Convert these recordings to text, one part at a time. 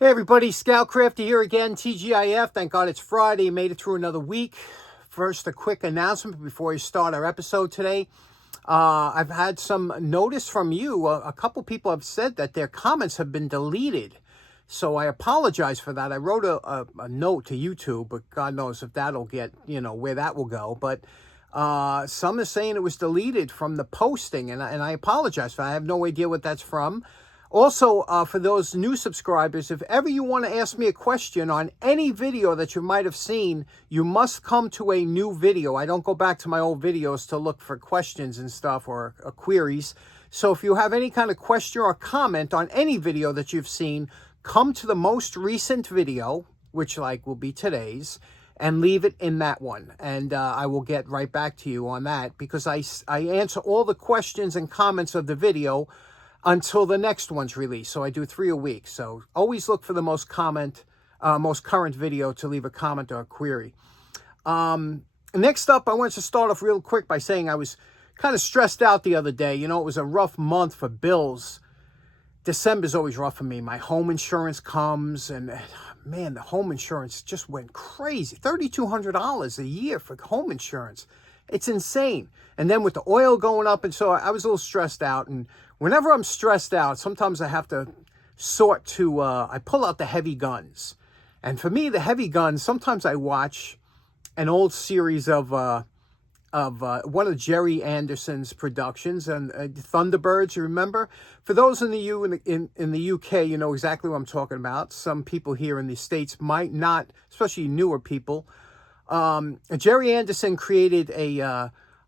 Hey everybody, Scoutcrafter here again, TGIF. Thank God it's Friday. Made it through another week. First, a quick announcement before we start our episode today. I've had some notice from you. A couple people have said that their comments have been deleted. So I apologize for that. I wrote a note to YouTube, but God knows if that'll get, where that will go. But some are saying it was deleted from the posting, and I apologize for that. I have no idea what that's from. Also, for those new subscribers, if ever you want to ask me a question on any video that you might have seen, you must come to a new video. I don't go back to my old videos to look for questions and stuff or queries. So if you have any kind of question or comment on any video that you've seen, come to the most recent video, which will be today's, and leave it in that one. And I will get right back to you on that because I answer all the questions and comments of the video until the next one's released. So I do 3 a week. So always look for the most current video to leave a comment or a query. Next up, I want to start off real quick by saying I was kind of stressed out the other day. It was a rough month for bills. December's always rough for me. My home insurance comes, and man, the home insurance just went crazy. $3,200 a year for home insurance. It's insane. And then with the oil going up, and so I was a little stressed out. And whenever I'm stressed out, sometimes I have to sort to, I pull out the heavy guns. And for me, the heavy guns, sometimes I watch an old series of one of Jerry Anderson's productions, and Thunderbirds, you remember? For those in the UK, you know exactly what I'm talking about. Some people here in the States might not, especially newer people. Jerry Anderson created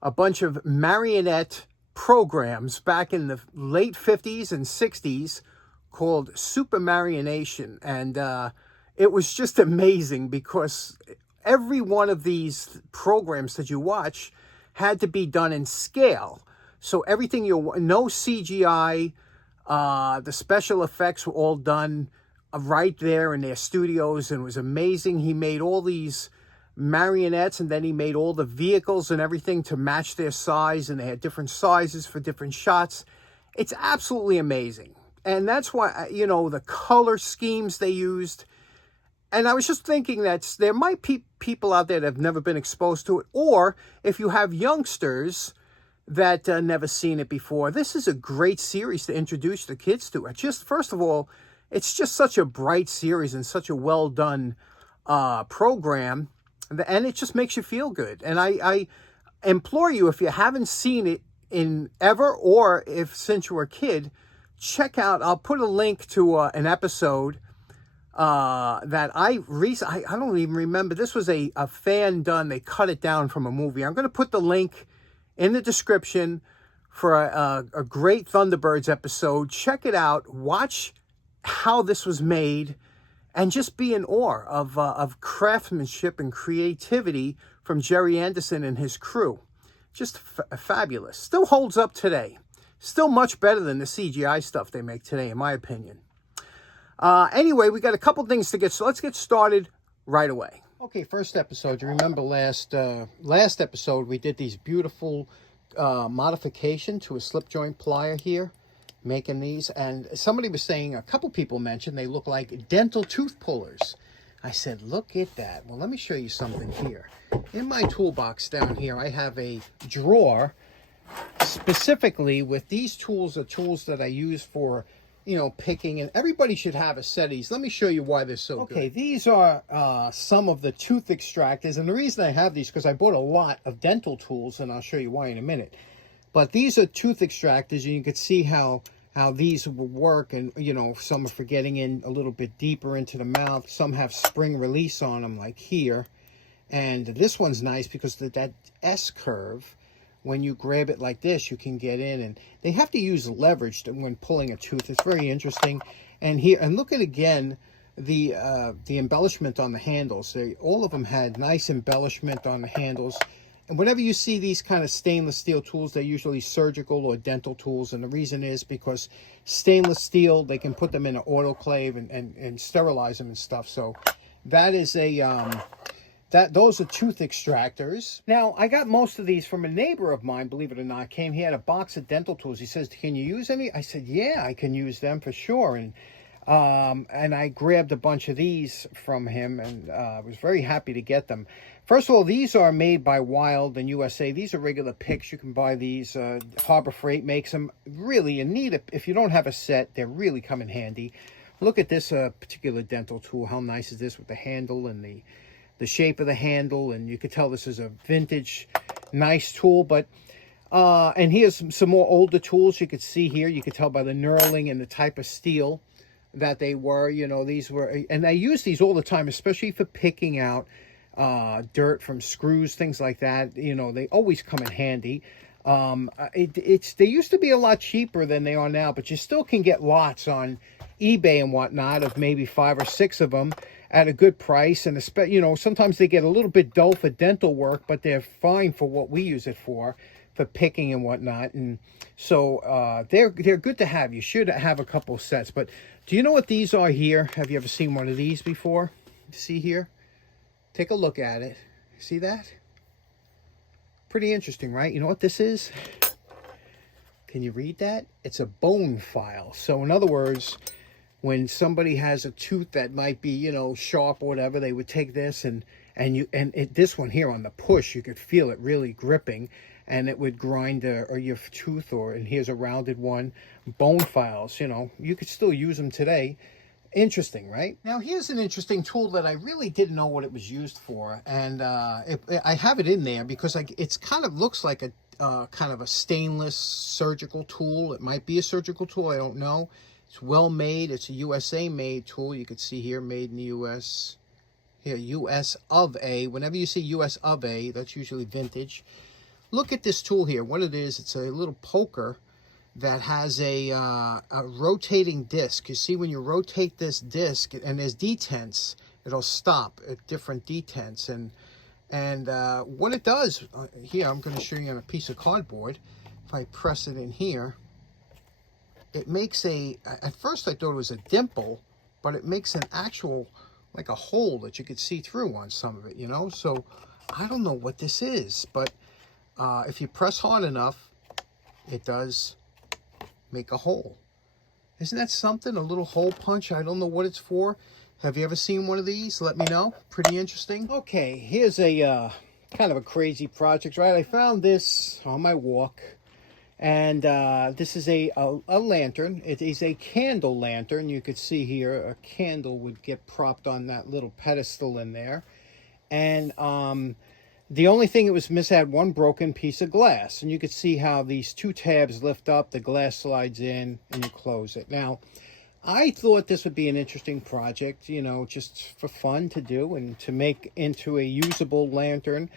a bunch of marionette programs back in the late 50s and 60s called Super Marionation. And it was just amazing because every one of these programs that you watch had to be done in scale. So everything, no CGI, the special effects were all done right there in their studios, and it was amazing. He made all these marionettes, and then he made all the vehicles and everything to match their size, and they had different sizes for different shots. It's absolutely amazing. And that's why, the color schemes they used. And I was just thinking that there might be people out there that have never been exposed to it, or if you have youngsters that never seen it before, this is a great series to introduce the kids to. First of all, it's just such a bright series and such a well done program. And it just makes you feel good. And I implore you, if you haven't seen it in ever, or if since you were a kid, check out, I'll put a link to an episode that I don't even remember. This was a fan done. They cut it down from a movie. I'm going to put the link in the description for a great Thunderbirds episode. Check it out. Watch how this was made. And just be in awe of craftsmanship and creativity from Jerry Anderson and his crew. Just fabulous. Still holds up today. Still much better than the CGI stuff they make today, in my opinion. Anyway, we got a couple things to get, so let's get started right away. Okay, first episode. You remember last episode we did these beautiful modification to a slip joint plier here. Making these, and somebody was saying, a couple people mentioned they look like dental tooth pullers. I said, look at that. Well, let me show you something here. In my toolbox down here, I have a drawer specifically with these tools, are tools that I use for, picking, and everybody should have a set of these. Let me show you why they're so good. Okay, these are some of the tooth extractors, and the reason I have these because I bought a lot of dental tools, and I'll show you why in a minute. But these are tooth extractors, and you can see how these will work. And, some are for getting in a little bit deeper into the mouth. Some have spring release on them, like here. And this one's nice because that S-curve, when you grab it like this, you can get in. And they have to use leverage when pulling a tooth. It's very interesting. And here, and look at, again, the embellishment on the handles. All of them had nice embellishment on the handles. And whenever you see these kind of stainless steel tools, they're usually surgical or dental tools. And the reason is because stainless steel, they can put them in an autoclave and sterilize them and stuff. So that is those are tooth extractors. Now, I got most of these from a neighbor of mine, believe it or not. He had a box of dental tools. He says, can you use any? I said, yeah, I can use them for sure. And And I grabbed a bunch of these from him, and was very happy to get them. First of all, these are made by Wild in USA. These are regular picks. You can buy these. Harbor Freight makes them. Really, you need it. If you don't have a set, they really come in handy. Look at this particular dental tool. How nice is this with the handle and the shape of the handle? And you can tell this is a vintage, nice tool. But and here's some more older tools you could see here. You could tell by the knurling and the type of steel that they were. You know, these were, and I use these all the time, especially for picking out dirt from screws, things like that. You know, they always come in handy. They used to be a lot cheaper than they are now, but you still can get lots on eBay and whatnot of maybe 5 or 6 of them at a good price. And you know, sometimes they get a little bit dull for dental work, but they're fine for what we use it for picking and whatnot. And so they're good to have. You should have a couple sets. But do you know what these are here? Have you ever seen one of these before? See here? Take a look at it. See that? Pretty interesting, right? You know what this is? Can you read that? It's a bone file. So in other words, when somebody has a tooth that might be, you know, sharp or whatever, they would take this this one here on the push, you could feel it really gripping, and it would grind your tooth. And here's a rounded one. Bone files, you know, you could still use them today. Interesting, right? Now here's an interesting tool that I really didn't know what it was used for, and I have it in there because it's kind of looks like a kind of a stainless surgical tool. It might be a surgical tool, I don't know. It's well made. It's a USA made tool. You can see here, made in the US. Here, US of A. Whenever you see US of A, that's usually vintage. Look at this tool here. What it is, it's a little poker that has a rotating disc. You see, when you rotate this disc, and there's detents, it'll stop at different detents. And what it does, here, I'm going to show you on a piece of cardboard. If I press it in here, it makes at first I thought it was a dimple, but it makes an actual, like a hole that you could see through on some of it, you know? So I don't know what this is, but if you press hard enough, it does make a hole. Isn't that something? A little hole punch. I don't know what it's for. Have you ever seen one of these? Let me know. Pretty interesting. Okay, here's a kind of a crazy project, right? I found this on my walk, and this is a lantern. It is a candle lantern. You could see here a candle would get propped on that little pedestal in there, and the only thing it was missing had one broken piece of glass, and you could see how these 2 tabs lift up, the glass slides in, and you close it. Now, I thought this would be an interesting project, you know, just for fun to do and to make into a usable lantern.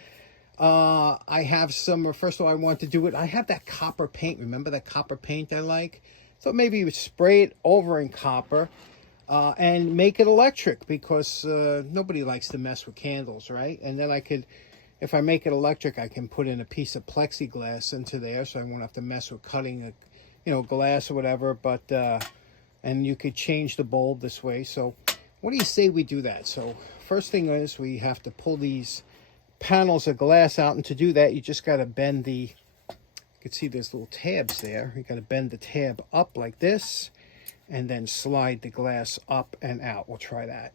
I have some, first of all, I want to do it. I have that copper paint. Remember that copper paint I like? Thought maybe you would spray it over in copper and make it electric, because nobody likes to mess with candles, right? And then I could, if I make it electric, I can put in a piece of plexiglass into there, so I won't have to mess with cutting, glass or whatever. But and you could change the bulb this way. So what do you say we do that? So first thing is we have to pull these panels of glass out, and to do that, you just got to bend you can see there's little tabs there. You got to bend the tab up like this, and then slide the glass up and out. We'll try that.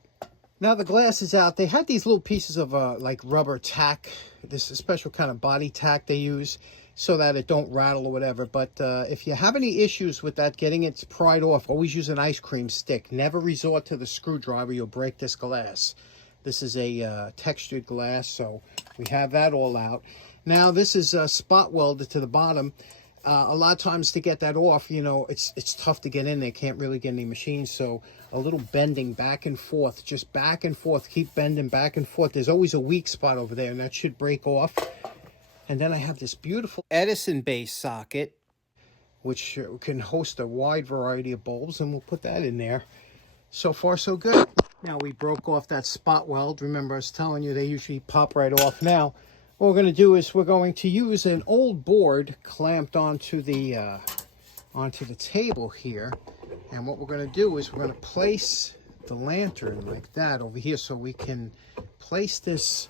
Now the glass is out. They had these little pieces of like rubber tack. This is a special kind of body tack they use so that it don't rattle or whatever. But if you have any issues with that, getting it pried off, always use an ice cream stick. Never resort to the screwdriver. You'll break this glass. This is a textured glass, so we have that all out. Now this is spot welded to the bottom. A lot of times to get that off, it's tough to get in there. Can't really get any machines, so a little bending back and forth, just back and forth. Keep bending back and forth. There's always a weak spot over there, and that should break off. And then I have this beautiful Edison base socket, which can host a wide variety of bulbs, and we'll put that in there. So far, so good. Now we broke off that spot weld. Remember, I was telling you they usually pop right off. Now, what we're going to do is we're going to use an old board clamped onto the table here. And what we're going to do is we're going to place the lantern like that over here, so we can place this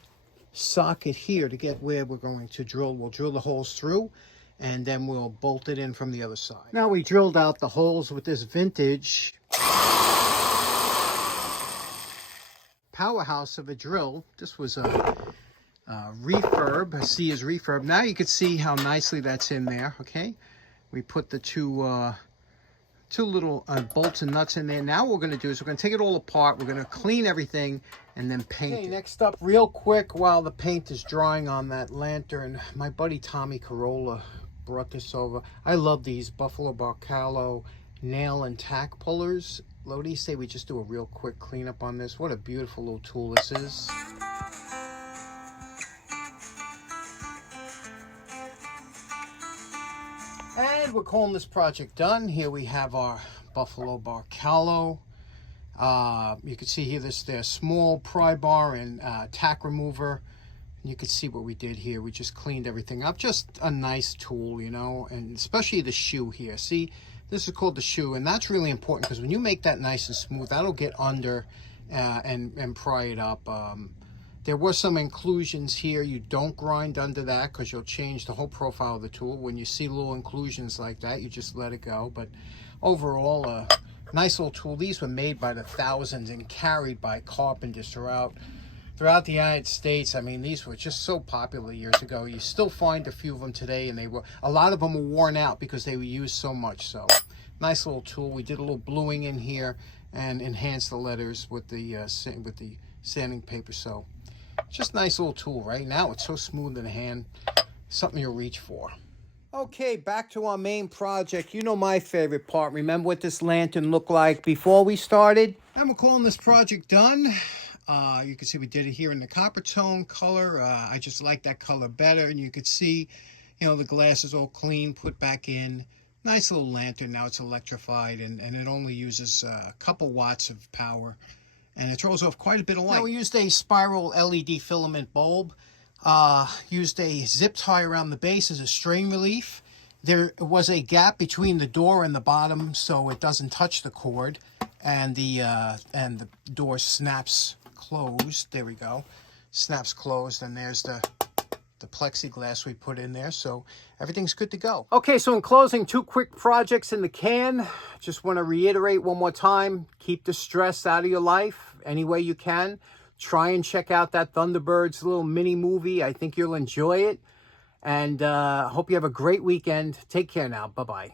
socket here to get where we're going to drill. We'll drill the holes through, and then we'll bolt it in from the other side. Now we drilled out the holes with this vintage Powerhouse of a drill. This was a refurb, a C is refurb. Now you can see how nicely that's in there, okay? We put the two little bolts and nuts in there. Now what we're going to do is we're going to take it all apart. We're going to clean everything and then paint it. Next up, real quick, while the paint is drying on that lantern, my buddy Tommy Carola brought this over. I love these Buffalo Barcalo nail and tack pullers. What do you say we just do a real quick cleanup on this? What a beautiful little tool this is. And we're calling this project done. Here we have our Buffalo Barcalo. You can see here there's small pry bar and tack remover. You can see what we did here. We just cleaned everything up. Just a nice tool, you know, and especially the shoe here. See, this is called the shoe, and that's really important because when you make that nice and smooth, that'll get under and pry it up. There were some inclusions here. You don't grind under that because you'll change the whole profile of the tool. When you see little inclusions like that, you just let it go. But overall, a nice little tool. These were made by the thousands and carried by carpenters throughout the United States. I mean, these were just so popular years ago. You still find a few of them today, and a lot of them were worn out because they were used so much. So nice little tool. We did a little bluing in here and enhanced the letters with the sanding paper. So just nice little tool. Right now it's so smooth in the hand, something you'll reach for. Okay, back to our main project. You know my favorite part. Remember what this lantern looked like before we started? And we're calling this project done. You can see we did it here in the copper tone color. I just like that color better. And you can see, you know, the glass is all clean, put back in. Nice little lantern. Now it's electrified, and it only uses a couple watts of power. And it throws off quite a bit of light. Now we used a spiral LED filament bulb. Used a zip tie around the base as a strain relief. There was a gap between the door and the bottom so it doesn't touch the cord. And the door snaps closed. There we go. Snaps closed, and there's the plexiglass we put in there, so everything's good to go. Okay, so in closing, 2 quick projects in the can. Just want to reiterate one more time, keep the stress out of your life any way you can. Try and check out that Thunderbirds little mini movie. I think you'll enjoy it, and hope you have a great weekend. Take care now. Bye-bye.